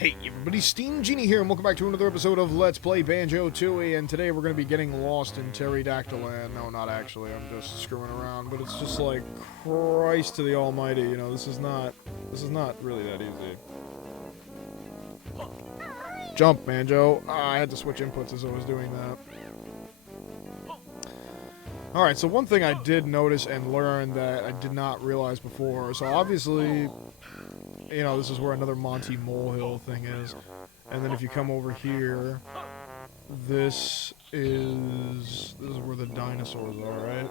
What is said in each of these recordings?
Hey everybody, Steam Genie here, and welcome back to another episode of Let's Play Banjo-Tooie, and today we're going to be getting lost in Pterodactyl Land. No, not actually, I'm just screwing around, but it's just like, Christ to the almighty, you know, this is not really that easy. Jump, Banjo. I had to switch inputs as I was doing that. Alright, so one thing I did notice and learn that I did not realize before, so obviously, you know, this is where another Monty Molehill thing is. And then if you come over here, this is where the dinosaurs are, right?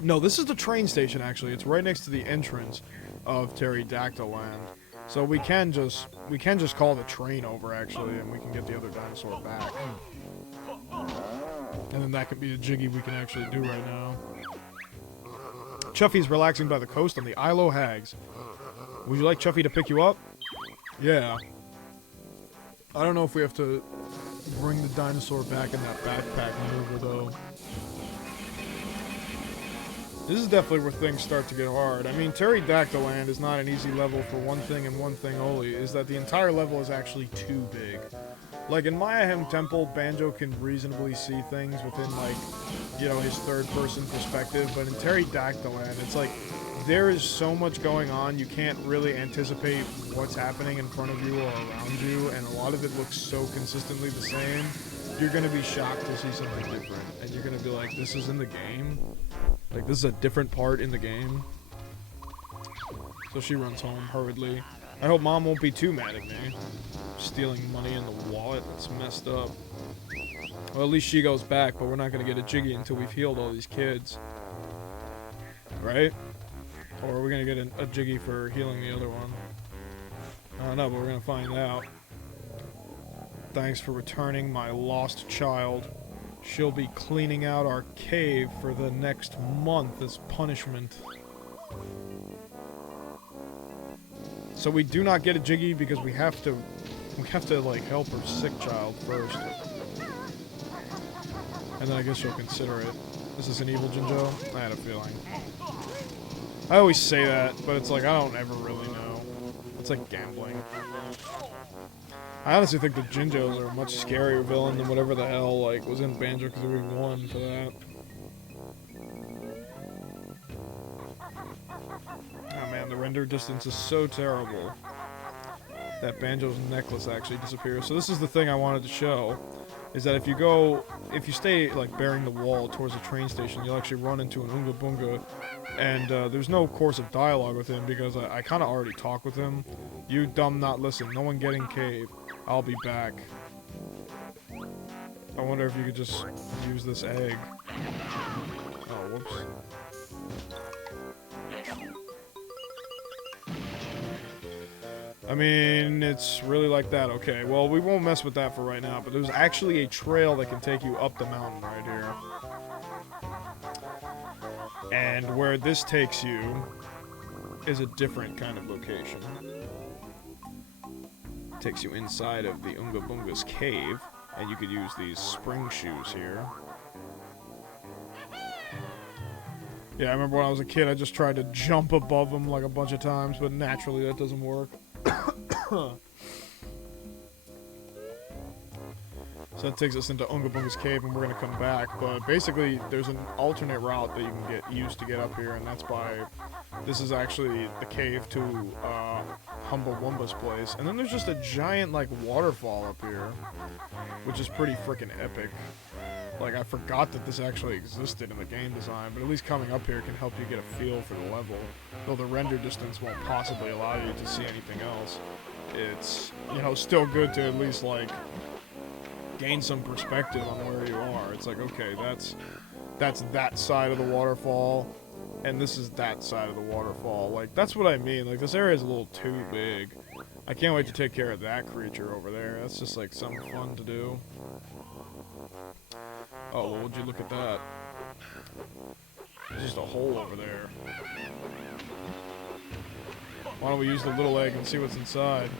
No, this is the train station, actually. It's right next to the entrance of Pterodactyl Land. So we can just call the train over, actually, and we can get the other dinosaur back. And then that could be a jiggy we can actually do right now. Chuffy's relaxing by the coast on the Isle o' Hags. Would you like Chuffy to pick you up? Yeah. I don't know if we have to bring the dinosaur back in that backpack maneuver, though. This is definitely where things start to get hard. I mean, Pterodactyl Land is not an easy level for one thing and one thing only, is that the entire level is actually too big. Like, in Mayahem Temple, Banjo can reasonably see things within, like, you know, his third-person perspective, but in Pterodactyl Land, it's like, there is so much going on, you can't really anticipate what's happening in front of you or around you, and a lot of it looks so consistently the same, you're gonna be shocked to see something different, and you're gonna be like, this is in the game? Like, this is a different part in the game? So she runs home hurriedly. I hope Mom won't be too mad at me. Stealing money in the wallet, that's messed up. Well, at least she goes back, but we're not gonna get a jiggy until we've healed all these kids. Right? Or are we gonna get a jiggy for healing the other one? I don't know, but we're gonna find out. Thanks for returning my lost child. She'll be cleaning out our cave for the next month as punishment. So we do not get a jiggy because we have to like help her sick child first. And then I guess she'll consider it. Is this an evil Jinjo? I had a feeling. I always say that, but it's like, I don't ever really know. It's like gambling. I honestly think the Jinjos are a much scarier villain than whatever the hell, like, was in Banjo-Kazooie 1 for that. Oh man, the render distance is so terrible that Banjo's necklace actually disappears. So this is the thing I wanted to show, is that if you stay, like, bearing the wall towards the train station, you'll actually run into an Oonga Boonga. And there's no course of dialogue with him because I kind of already talk with him. You dumb not listen. No one get in cave. I'll be back. I wonder if you could just use this egg. Oh, whoops. I mean, it's really like that. Okay, well, we won't mess with that for right now, but there's actually a trail that can take you up the mountain right here. And where this takes you is a different kind of location. It takes you inside of the Oonga Boonga's cave, and you could use these spring shoes here. Yeah, I remember when I was a kid, I just tried to jump above them like a bunch of times, but naturally that doesn't work. So that takes us into Oonga Boonga's cave, and we're going to come back. But basically, there's an alternate route that you can use to get up here, and that's by... This is actually the cave to Humbawumba's place. And then there's just a giant, like, waterfall up here, which is pretty freaking epic. Like, I forgot that this actually existed in the game design, but at least coming up here can help you get a feel for the level. Though the render distance won't possibly allow you to see anything else. It's, you know, still good to at least, like, gain some perspective on where you are. It's like, okay, that's that side of the waterfall, and this is that side of the waterfall. Like, that's what I mean. Like, this area is a little too big. I can't wait to take care of that creature over there. That's just, like, something fun to do. Oh, well, would you look at that? There's just a hole over there. Why don't we use the little egg and see what's inside?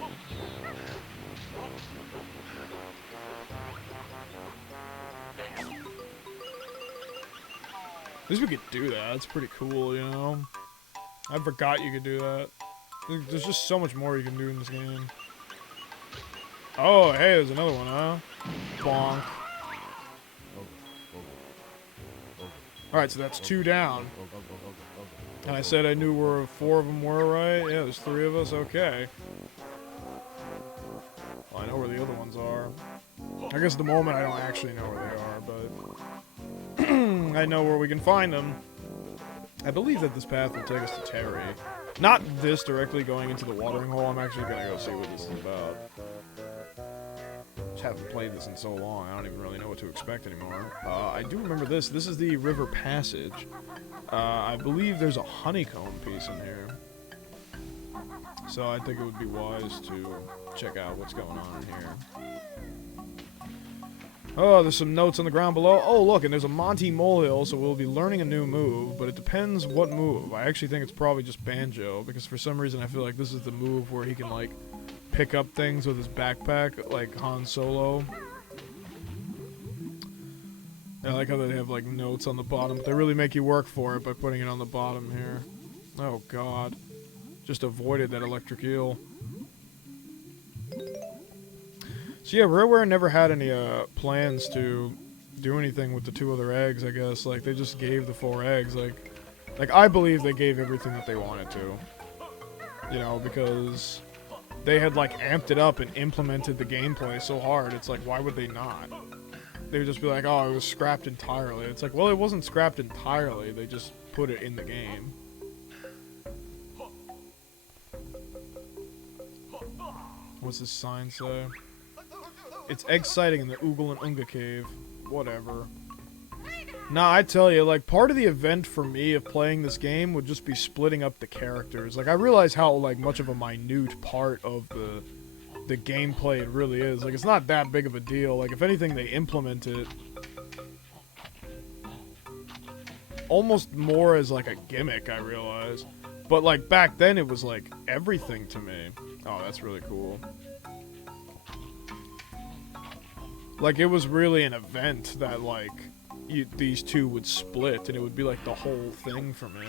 At least we could do that. That's pretty cool, you know? I forgot you could do that. There's just so much more you can do in this game. Oh, hey, there's another one, huh? Bonk. Alright, so that's 2 down. And I said I knew where 4 of them were, right? Yeah, there's 3 of us, okay. Well, I know where the other ones are. I guess at the moment I don't actually know where they are, but I know where we can find them. I believe that this path will take us to Terry. Not this directly going into the watering hole. I'm actually gonna go see what this is about. Just haven't played this in so long, I don't even really know what to expect anymore. I do remember this. This is the River Passage. I believe there's a honeycomb piece in here. So I think it would be wise to check out what's going on in here. Oh, there's some notes on the ground below. Oh, look, and there's a Monty Molehill, so we'll be learning a new move, but it depends what move. I actually think it's probably just Banjo, because for some reason I feel like this is the move where he can, like, pick up things with his backpack, like Han Solo. I like how they have, like, notes on the bottom, but they really make you work for it by putting it on the bottom here. Oh, God. Just avoided that electric eel. So yeah, Rareware never had any plans to do anything with the 2 other eggs, I guess. Like, they just gave the 4 eggs. Like I believe they gave everything that they wanted to. You know, because they had, like, amped it up and implemented the gameplay so hard. It's like, why would they not? They would just be like, oh, it was scrapped entirely. It's like, well, it wasn't scrapped entirely. They just put it in the game. What's this sign say? It's egg sighting in the Oogle and Unga cave. Whatever. Nah, I tell you, like, part of the event for me of playing this game would just be splitting up the characters. Like, I realize how, like, much of a minute part of the gameplay it really is. Like, it's not that big of a deal. Like, if anything, they implement it almost more as, like, a gimmick, I realize. But, like, back then, it was, like, everything to me. Oh, that's really cool. Like, it was really an event that, like, these 2 would split, and it would be, like, the whole thing for me.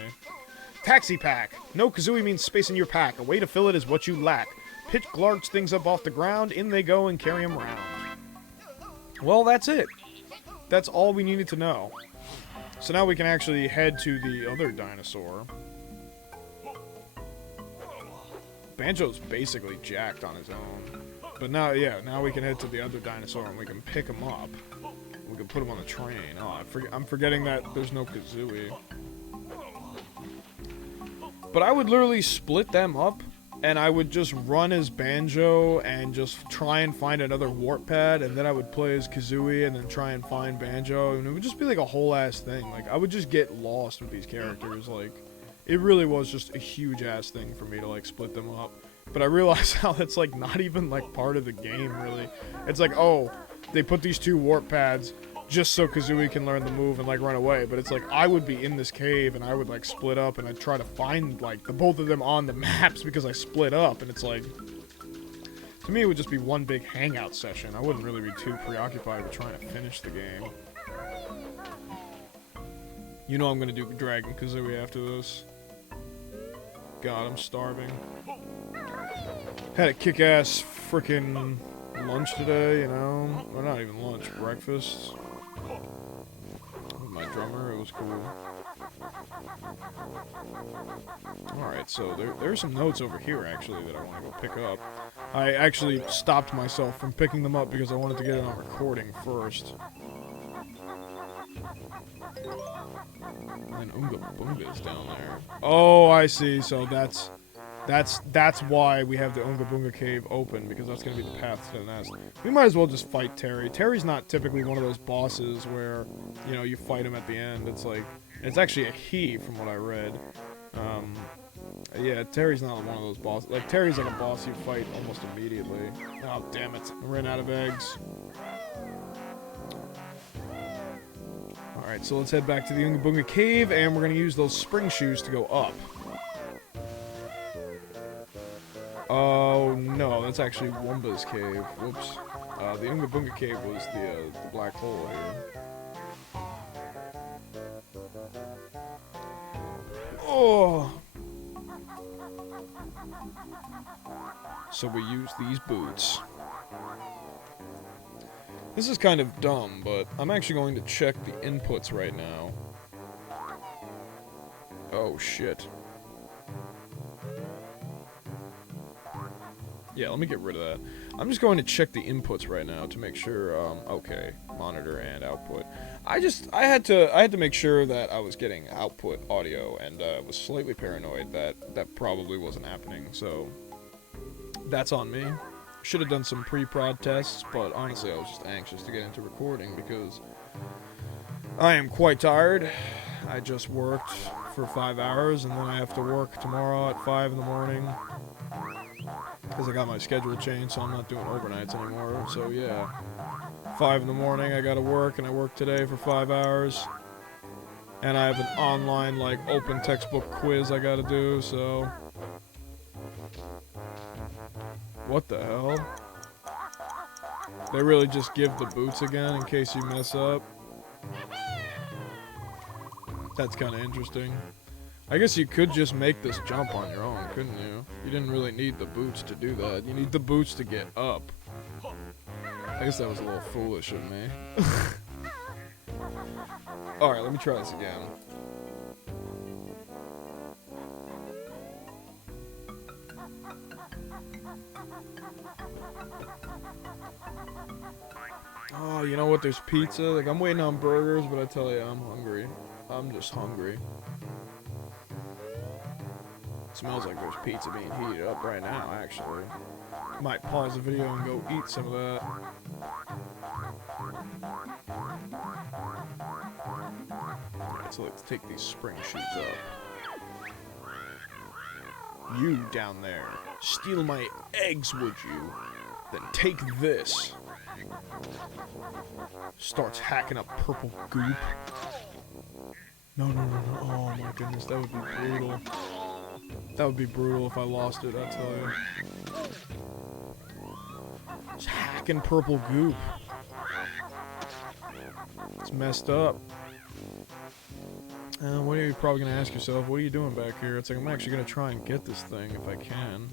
Taxi pack! No Kazooie means space in your pack. A way to fill it is what you lack. Pitch large things up off the ground, in they go, and carry them around. Well, that's it. That's all we needed to know. So now we can actually head to the other dinosaur. Banjo's basically jacked on his own. But now, yeah, now we can head to the other dinosaur and we can pick him up. We can put him on the train. Oh, I'm forgetting that there's no Kazooie. But I would literally split them up, and I would just run as Banjo and just try and find another warp pad, and then I would play as Kazooie and then try and find Banjo, and it would just be like a whole ass thing. Like, I would just get lost with these characters. Like, it really was just a huge ass thing for me to, like, split them up. But I realize how that's, like, not even, like, part of the game, really. It's like, oh, they put these 2 warp pads just so Kazooie can learn the move and, like, run away. But it's like, I would be in this cave, and I would, like, split up, and I'd try to find, like, the both of them on the maps because I split up. And it's like, to me, it would just be one big hangout session. I wouldn't really be too preoccupied with trying to finish the game. You know I'm gonna do Dragon Kazooie after this. God, I'm starving. Had a kick-ass frickin' lunch today, you know? Or not even lunch, breakfast. With my drummer, it was cool. Alright, so there's some notes over here, actually, that I want to go pick up. I actually stopped myself from picking them up because I wanted to get it on recording first. And Oonga Boonga is down there. Oh, I see. So that's why we have the Oonga Boonga cave open, because that's going to be the path to the nest. We might as well just fight Terry. Terry's not typically one of those bosses where, you know, you fight him at the end. It's like, it's actually a he from what I read. Yeah, Terry's not one of those bosses. Like, Terry's like a boss you fight almost immediately. Oh, damn it. I ran out of eggs. Alright, so let's head back to the Oonga Boonga cave, and we're going to use those spring shoes to go up. Oh, no, that's actually Wumba's cave. Whoops. The Oonga Boonga cave was the black hole here. Oh! So we use these boots. This is kind of dumb, but I'm actually going to check the inputs right now. Oh, shit. Yeah, let me get rid of that. I'm just going to check the inputs right now to make sure, okay, monitor and output. I had to make sure that I was getting output audio, and was slightly paranoid that that probably wasn't happening, so that's on me. Should have done some pre-prod tests, but honestly I was just anxious to get into recording because I am quite tired. I just worked for 5 hours, and then I have to work tomorrow at 5 in the morning. Because I got my schedule changed, so I'm not doing overnights anymore. So yeah, 5 in the morning I gotta work, and I worked today for 5 hours. And I have an online, like, open textbook quiz I gotta do, so... What the hell? They really just give the boots again in case you mess up? That's kinda interesting. I guess you could just make this jump on your own, couldn't you? You didn't really need the boots to do that. You need the boots to get up. I guess that was a little foolish of me. Alright, let me try this again. Oh, you know what? There's pizza. Like, I'm waiting on burgers, but I tell you, I'm hungry. I'm just hungry. Smells like there's pizza being heated up right now, actually. Might pause the video and go eat some of that. Alright, so let's take these spring shoes up. You down there, steal my eggs, would you? Then take this. Starts hacking up purple goop. No. Oh my goodness, that would be brutal. That would be brutal if I lost it, I tell you. Just hacking purple goop. It's messed up. What are you probably going to ask yourself? What are you doing back here? It's like, I'm actually going to try and get this thing if I can.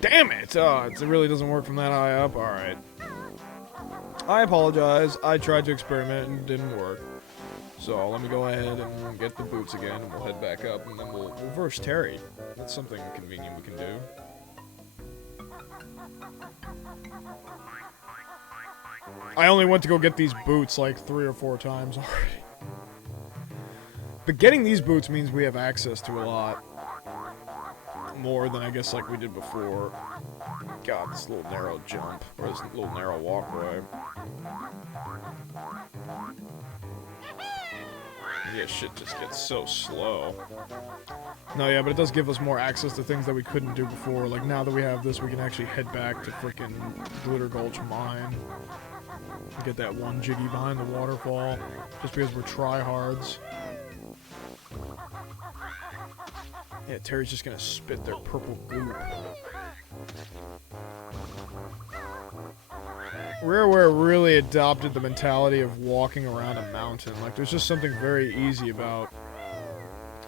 Damn it! It really doesn't work from that high up. Alright. I apologize. I tried to experiment and it didn't work. So let me go ahead and get the boots again, and we'll head back up, and then we'll reverse Terry. That's something convenient we can do. I only went to go get these boots like 3 or 4 times already. But getting these boots means we have access to a lot more than I guess like we did before. God, this little narrow jump, or this little narrow walkway. Yeah, shit just gets so slow. No, yeah, but it does give us more access to things that we couldn't do before. Like, now that we have this, we can actually head back to frickin' Glitter Gulch Mine. Get that one jiggy behind the waterfall, just because we're tryhards. Yeah, Terry's just gonna spit their purple goop. Rareware really adopted the mentality of walking around a mountain. Like, there's just something very easy about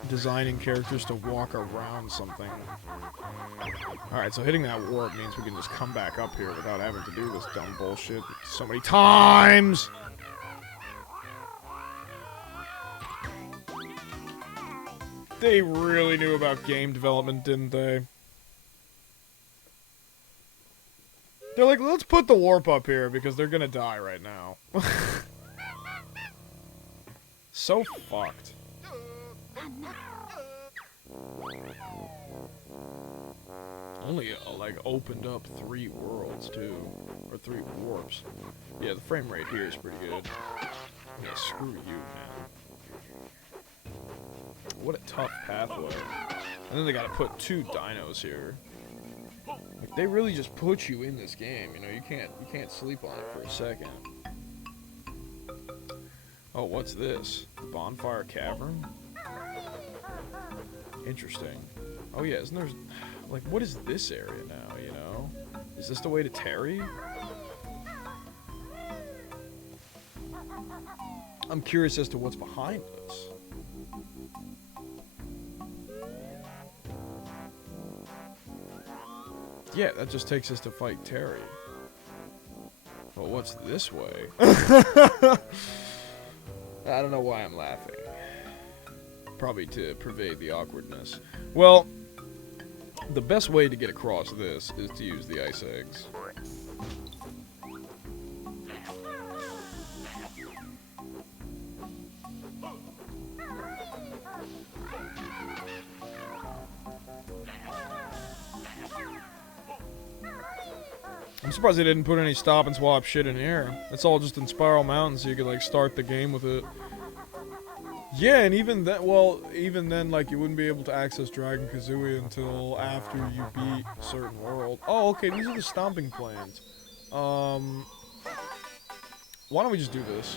designing characters to walk around something. Alright, so hitting that warp means we can just come back up here without having to do this dumb bullshit so many times! They really knew about game development, didn't they? They're like, let's put the warp up here because they're gonna die right now. So fucked. Only, like, opened up 3 worlds, too. Or 3 warps. Yeah, the frame rate here is pretty good. Yeah, screw you, man. What a tough pathway. And then they gotta put 2 dinos here. Like, they really just put you in this game, you know, you can't sleep on it for a second. Oh, what's this? Bonfire Cavern? Interesting. Oh yeah, isn't there... Like, what is this area now, you know? Is this the way to Terry? I'm curious as to what's behind this. Yeah, that just takes us to fight Terry. But what's this way? I don't know why I'm laughing. Probably to pervade the awkwardness. Well, the best way to get across this is to use the ice eggs. I'm surprised they didn't put any stop and swap shit in here. It's all just in Spiral Mountain, so you could, like, start the game with it. Yeah, and even then, well, even then, like, you wouldn't be able to access Dragon Kazooie until after you beat a certain world. Oh, okay, these are the stomping plans. Why don't we just do this?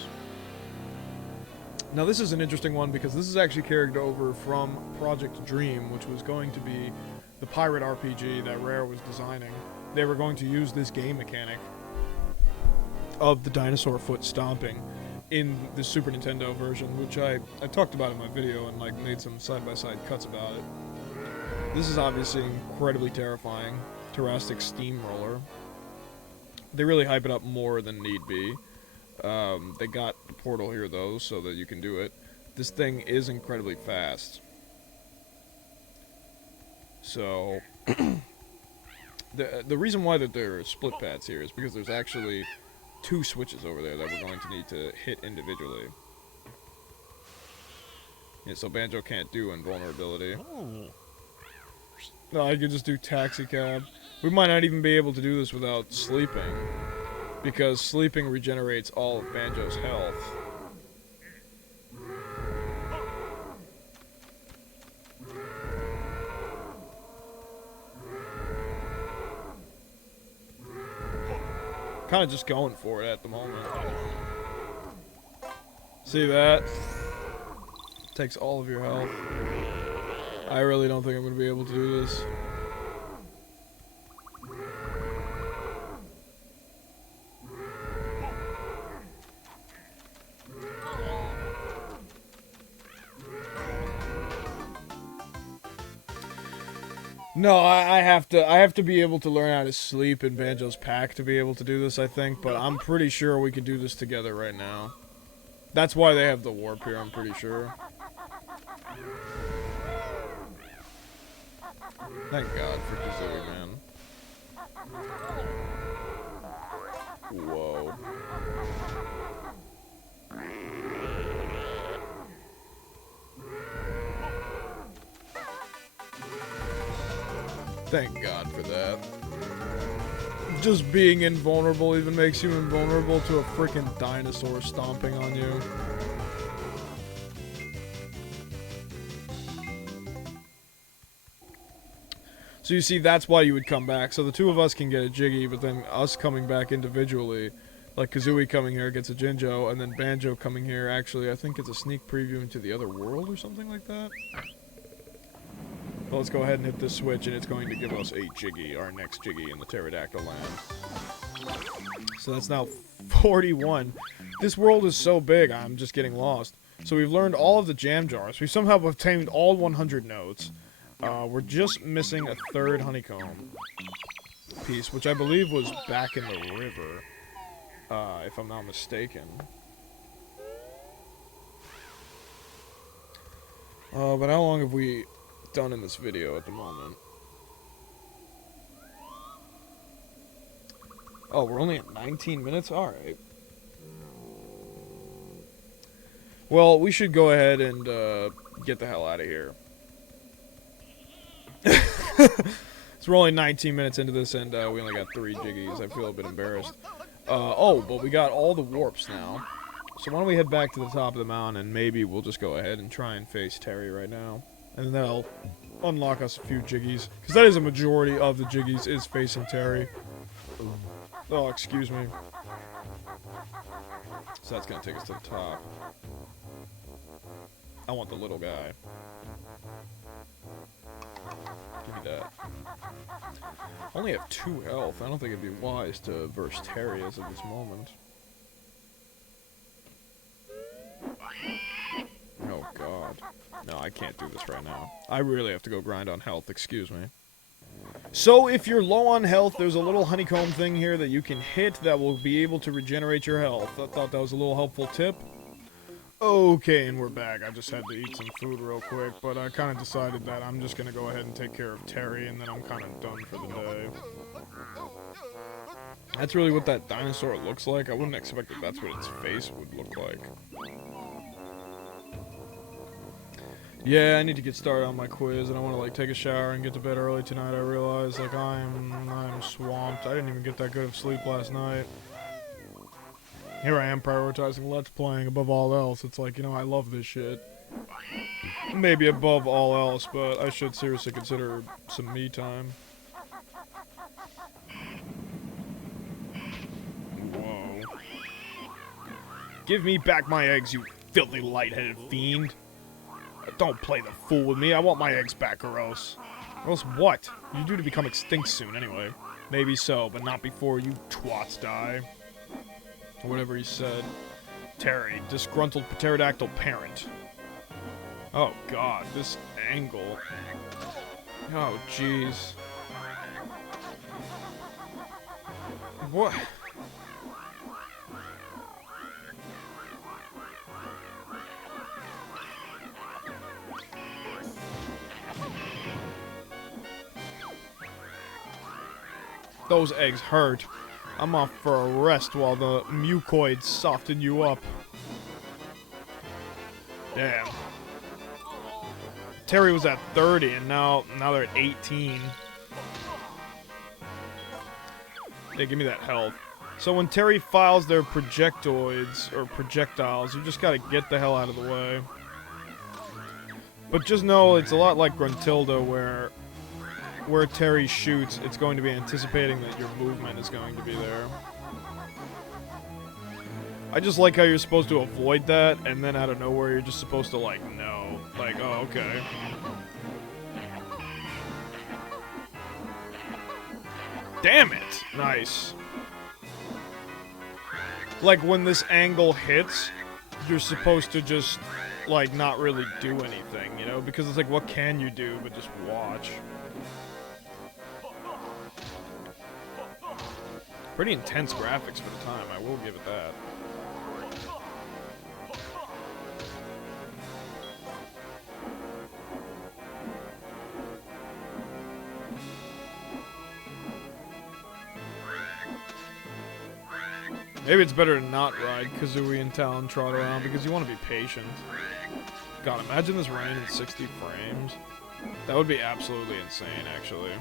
Now, this is an interesting one because this is actually carried over from Project Dream, which was going to be the pirate RPG that Rare was designing. They were going to use this game mechanic of the dinosaur foot stomping in the Super Nintendo version, which I talked about in my video and, like, made some side-by-side cuts about it. This is obviously incredibly terrifying. Terrastic Steamroller. They really hype it up more than need be. They got the portal here, though, so that you can do it. This thing is incredibly fast. So, the reason why that there are split pads here is because there's actually 2 switches over there that we're going to need to hit individually. Yeah, so Banjo can't do invulnerability. No, I could just do taxi cab. We might not even be able to do this without sleeping, because sleeping regenerates all of Banjo's health. Kind of just going for it at the moment. See that? Takes all of your health. I really don't think I'm going to be able to do this. No, I have to be able to learn how to sleep in Banjo's pack to be able to do this, I think, but I'm pretty sure we can do this together right now. That's why they have the warp here, I'm pretty sure. Thank God for Kazooie, man. Whoa. Thank God for that. Just being invulnerable even makes you invulnerable to a freaking dinosaur stomping on you. So you see, that's why you would come back. So the 2 of us can get a Jiggy, but then us coming back individually, like Kazooie coming here gets a Jinjo, and then Banjo coming here actually, I think it's a sneak preview into the other world or something like that. Well, let's go ahead and hit this switch, and it's going to give us a Jiggy, our next Jiggy in the Pterodactyl land. So that's now 41. This world is so big, I'm just getting lost. So we've learned all of the jam jars. We've somehow obtained all 100 notes. We're just missing a 3rd honeycomb piece, which I believe was back in the river, if I'm not mistaken. But how long have we done in this video at the moment? Oh, we're only at 19 minutes? Alright. Well, we should go ahead and get the hell out of here. So we're only 19 minutes into this, and we only got 3 Jiggies. I feel a bit embarrassed. Oh, but we got all the warps now. So why don't we head back to the top of the mountain, and maybe we'll just go ahead and try and face Terry right now. And that'll unlock us a few Jiggies. Because that is a majority of the Jiggies is facing Terry. Oh, excuse me. So that's going to take us to the top. I want the little guy. Give me that. I only have 2 health. I don't think it'd be wise to verse Terry as of this moment. Oh, God. No, I can't do this right now. I really have to go grind on health, excuse me. So if you're low on health, there's a little honeycomb thing here that you can hit that will be able to regenerate your health. I thought that was a little helpful tip. Okay, and we're back. I just had to eat some food real quick, but I kind of decided that I'm just going to go ahead and take care of Terry, and then I'm kind of done for the day. That's really what that dinosaur looks like. I wouldn't expect that that's what its face would look like. Yeah, I need to get started on my quiz, and I want to, like, take a shower and get to bed early tonight. I realize, like, I'm swamped. I didn't even get that good of sleep last night. Here I am prioritizing Let's Playing above all else. It's like, you know, I love this shit. Maybe above all else, but I should seriously consider some me time. Whoa. Give me back my eggs, you filthy light-headed fiend. Don't play the fool with me. I want my eggs back, or else. Or else what? You're due to become extinct soon, anyway. Maybe so, but not before you twats die. Or whatever he said. Terry, disgruntled pterodactyl parent. Oh god, this angle. Oh jeez. What? Those eggs hurt. I'm off for a rest while the mucoids soften you up. Damn. Terry was at 30 and now they're at 18. Yeah, give me that health. So when Terry files their projectoids, or projectiles, you just gotta get the hell out of the way. But just know it's a lot like Gruntilda, where Terry shoots, it's going to be anticipating that your movement is going to be there. I just like how you're supposed to avoid that, and then out of nowhere you're just supposed to, like, no. Like, oh, okay. Damn it! Nice. Like, when this angle hits, you're supposed to just, like, not really do anything, you know? Because it's like, what can you do but just watch? Pretty intense graphics for the time, I will give it that. Maybe it's better to not ride Kazooie and Talon Trot around because you want to be patient. God, imagine this running in 60 frames. That would be absolutely insane, actually.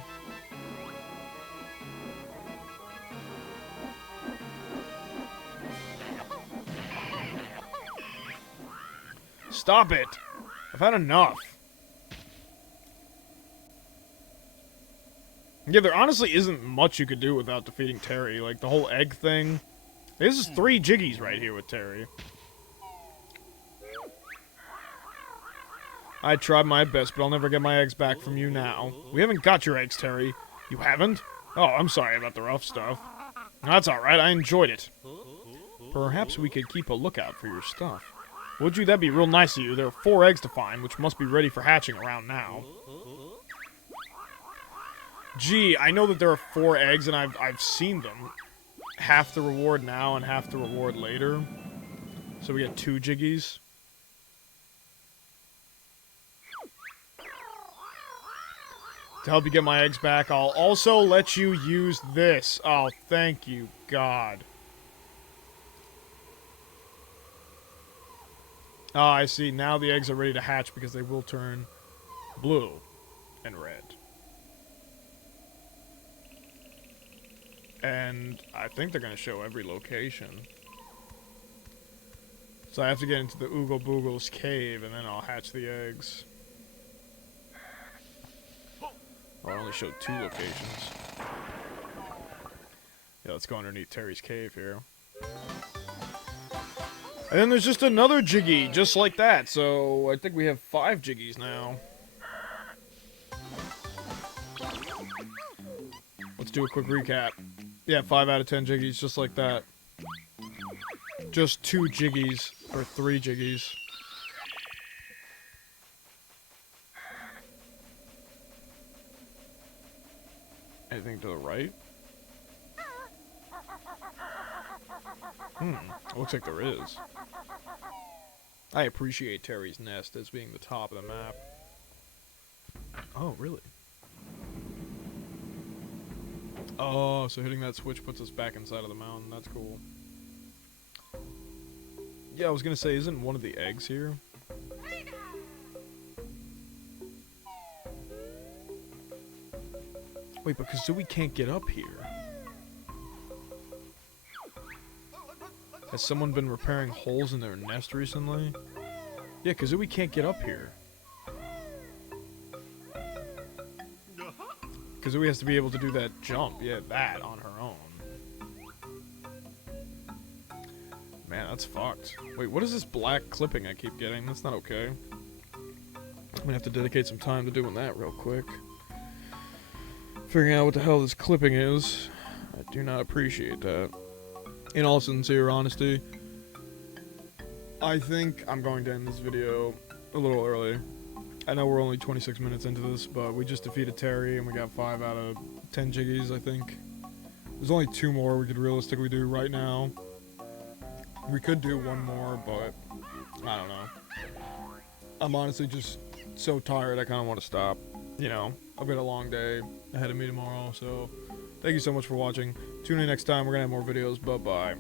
Stop it! I've had enough. Yeah, there honestly isn't much you could do without defeating Terry. Like, the whole egg thing. This is 3 Jiggies right here with Terry. I tried my best, but I'll never get my eggs back from you now. We haven't got your eggs, Terry. You haven't? Oh, I'm sorry about the rough stuff. That's alright, I enjoyed it. Perhaps we could keep a lookout for your stuff. Would you? That'd be real nice of you. There are 4 eggs to find, which must be ready for hatching around now. Gee, I know that there are 4 eggs, and I've seen them. Half the reward now and half the reward later. So we get 2 Jiggies. To help you get my eggs back, I'll also let you use this. Oh, thank you, God. Oh, I see. Now the eggs are ready to hatch because they will turn blue and red. And I think they're going to show every location. So I have to get into the Oogle Boogle's cave, and then I'll hatch the eggs. Oh, I only showed 2 locations. Yeah, let's go underneath Terry's cave here. And then there's just another Jiggy, just like that. So I think we have 5 Jiggies now. Let's do a quick recap. Yeah, 5 out of 10 Jiggies, just like that. Just 2 Jiggies, or 3 Jiggies. Anything to the right? Looks like there is. I appreciate Terry's Nest as being the top of the map. Oh, really? Oh, so hitting that switch puts us back inside of the mountain. That's cool. Yeah, I was gonna say, isn't one of the eggs here? Wait, but Kazooie can't get up here. Has someone been repairing holes in their nest recently? Yeah, Kazooie can't get up here. Kazooie has to be able to do that jump. Yeah, that on her own. Man, that's fucked. Wait, what is this black clipping I keep getting? That's not okay. I'm gonna have to dedicate some time to doing that real quick. Figuring out what the hell this clipping is. I do not appreciate that. In all sincere honesty, I think I'm going to end this video a little early. I know we're only 26 minutes into this, but we just defeated Terry and we got 5 out of 10 Jiggies, I think. There's only 2 more we could realistically do right now. We could do one more, but I don't know. I'm honestly just so tired I kind of want to stop. You know, I've got a long day ahead of me tomorrow, so thank you so much for watching. Tune in next time, we're going to have more videos. Bye-bye.